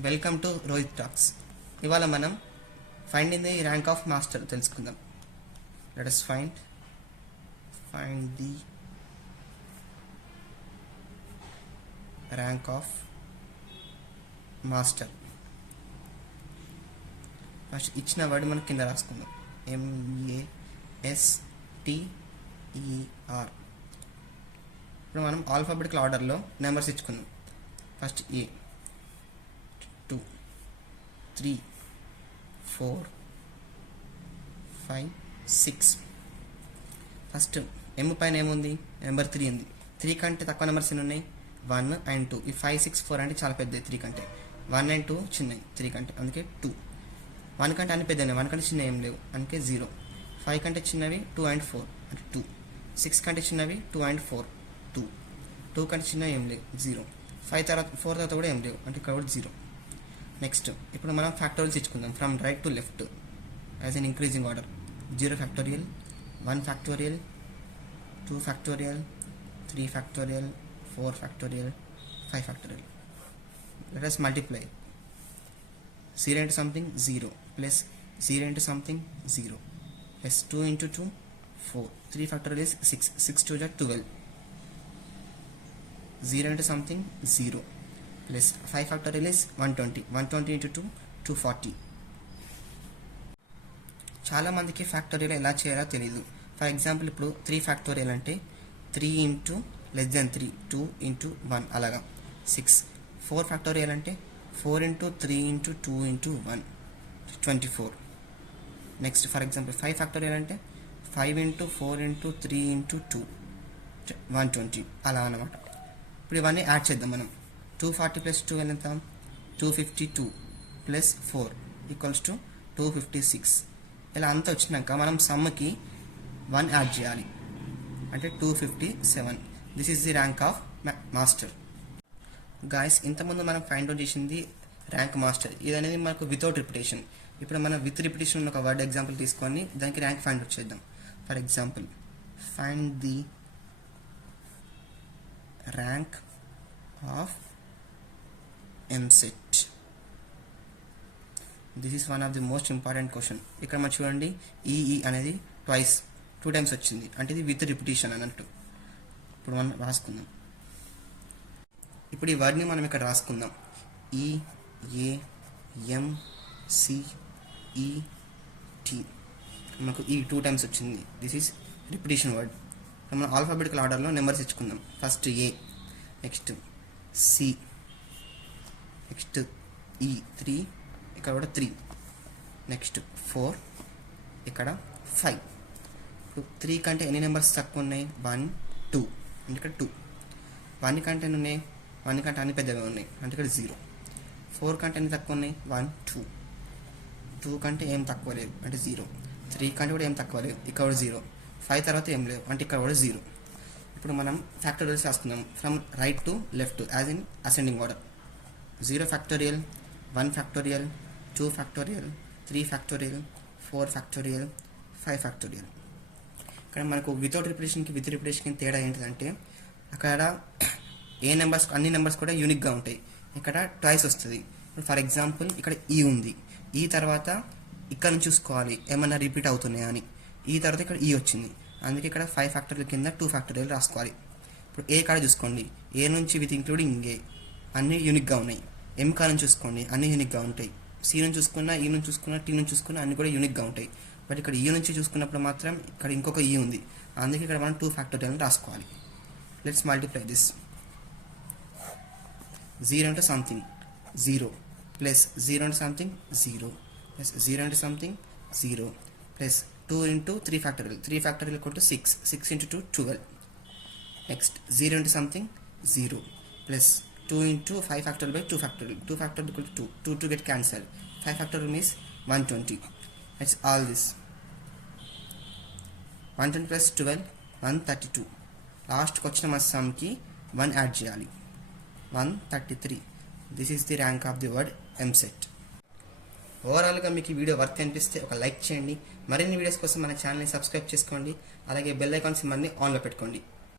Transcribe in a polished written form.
Welcome to Rohit talks. ఇవాళ మనం finding the rank of master తెలుసుకుందాం. Let us find the rank of master. First ఇచ్చిన word మనం కింద రాసుకుందాం. MASTER. ఇప్పుడు మనం ఆల్ఫాబెటికల్ ఆర్డర్లో నెంబర్స్ ఇచ్చుకుందాం. First A 2 3 4 5 6. ఫస్ట్ M పైన ఏముంది? నెంబర్ 3 ఉంది. 3 కంటే తక్కువ నెంబర్స్ ఎన్ని ఉన్నాయి? 1 and 2. ఈ 5 6 4 అంటే చాలా పెద్దది 3 కంటే. 1 and 2 చిన్నవి 3 కంటే, అందుకే 2. 1 కంటే అన్ని పెద్దవి, 1 కంటే చిన్న ఏం లేవు, అందుకే 0. 5 కంటే చిన్నవి 2 and 4 అంటే 2. 6 కంటే చిన్నవి 2 and 4 2. 2 కంటే చిన్నవి ఏం లేవు 0. 5 తర్వాత 4 తర్వాత కూడా ఏం లేవు, అంటే ఇక్కడ కూడా 0. నెక్స్ట్ ఇప్పుడు మనం ఫ్యాక్టోరియల్స్ ఇచ్చుకుందాం from right to left as an increasing order. 0 factorial, 1 factorial, 2 factorial, 3 factorial, 4 factorial, 5 factorial. Let us multiply 0 into something 0 plus 0 into something 0 plus 2 into 2 4. 3 factorial is 6. 6 2 is 12. 0 into something 0 plus 5 factorial is 120. 120 into 2 240. చాలా మందికి factorial ఎలా చేయాలో తెలియదు. For example ఇప్పుడు 3 factorial అంటే 3 into less than 3 2 into 1 అలాగా 6. 4 factorial అంటే 4 into 3 into 2 into 1 24. Next for example 5 factorial అంటే 5 into 4 into 3 into 2 120 అలా అన్నమాట. ఇప్పుడు ఇవన్నీ యాడ్ చేద్దాం మనం. 240 plus 2 ఎంత? 252 plus 4 equals to 256. ఇలా అంతా వచ్చినాక మనం సమ్కి 1 యాడ్ చేయాలి, అంటే 257. This is the rank of master. Guys, ఇంతకుముందు మనం ఫైండ్ అవుట్ చేసింది ర్యాంక్ మాస్టర్. ఇది అనేది మనకు వితౌట్ రిపిటేషన్. ఇప్పుడు మనం విత్ రిపిటేషన్ ఉన్న ఒక వర్డ్ ఎగ్జాంపుల్ తీసుకొని దానికి ర్యాంక్ ఫైండ్ అవుట్ చేద్దాం. For example find the rank of EAMCET. This is one of the most important question. ఇక్కడ మనం చూడండి, ఈ అనేది 2 times వచ్చింది, అంటే ఇది విత్ రిపిటేషన్ అన్నట్టు. ఇప్పుడు మనం రాసుకుందాం. ఇప్పుడు ఈ వర్డ్ని మనం ఇక్కడ రాసుకుందాం. EAMCET. మనకు ఈ 2 times వచ్చింది. This is repetition word. మనం ఆల్ఫాబెటికల్ ఆర్డర్లో నెంబర్స్ ఇచ్చుకుందాం. First A, next C, next E 3, ఇక్కడ కూడా 3, నెక్స్ట్ 4, ఇక్కడ 5. ఇప్పుడు 3 కంటే ఎన్ని నెంబర్స్ తక్కువ ఉన్నాయి? 1 2, అంటే ఇక్కడ 2. 1 కంటే ఎన్ని ఉన్నాయి? 1 కంటే అన్ని పెద్దగా ఉన్నాయి, అంటే ఇక్కడ 0. 4 కంటే ఎన్ని తక్కువ ఉన్నాయి? 1 2. 2 కంటే ఏం తక్కువ లేవు, అంటే 0. 3 కంటే కూడా ఏం తక్కువ లేవు, ఇక్కడ కూడా 0. 5 తర్వాత ఏం లేవు, అంటే ఇక్కడ కూడా 0. ఇప్పుడు మనం ఫ్యాక్టోరియల్స్ రాసుకుందాం from right to left as in ascending order. 0 factorial, 1 factorial, 2 factorial, 3 factorial, 4 factorial, 5 factorial. ఇక్కడ మనకు వితౌట్ రిపిటేషన్కి విత్ రిపిటేషన్కి తేడా ఏంటిదంటే, అక్కడ అన్ని నెంబర్స్ కూడా యూనిక్గా ఉంటాయి. ఇక్కడ ట్వైస్ వస్తుంది. ఫర్ ఎగ్జాంపుల్ ఇక్కడ ఈ ఉంది, ఈ తర్వాత ఇక్కడ నుంచి చూసుకోవాలి ఏమన్నా రిపీట్ అవుతున్నాయా అని. ఈ తర్వాత ఇక్కడ ఈ వచ్చింది, అందుకే ఇక్కడ 5 ఫ్యాక్టోరియల్ కింద 2 ఫ్యాక్టోరియల్ రాసుకోవాలి. ఇప్పుడు ఏ కాడ చూసుకోండి, ఏ నుంచి విత్ ఇంక్లూడింగ్ ఏ అన్నీ యూనిక్గా ఉన్నాయి. ఎం కాడ నుంచి చూసుకోండి, అన్నీ యూనిక్గా ఉంటాయి. సి నుంచి చూసుకున్నా, ఈ నుంచి చూసుకున్నా, టీ నుంచి చూసుకున్నా అన్నీ కూడా యూనిక్గా ఉంటాయి. బట్ ఇక్కడ ఈ నుంచి చూసుకున్నప్పుడు మాత్రం ఇక్కడ ఇంకొక ఈ ఉంది, అందుకే ఇక్కడ మనం 2 ఫ్యాక్టోరియల్ రాసుకోవాలి. Let's multiply this. 0 into something 0 plus 0 into something 0 plus 0 into something 0 plus 2 into 3 factorial. 3 factorial equal to 6. 6 into 2 12. Next 0 into something 0 plus 2 into 5 factorial by 2 factorial. 2 factorial equal to 2. 2 get cancelled. 5 factorial means 120. That's all this. 120 plus 12 132. లాస్ట్కి వచ్చిన మన సమ్కి 1 add చేయాలి, 133. This is the rank of the word EAMCET. ఓవరాల్గా మీకు ఈ video worth అనిపిస్తే ఒక like చేయండి. మరిన్ని వీడియోస్ కోసం మన ఛానల్ని సబ్స్క్రైబ్ చేసుకోండి. అలాగే బెల్ ఐకాన్ సింబల్ని ఆన్లో పెట్టుకోండి.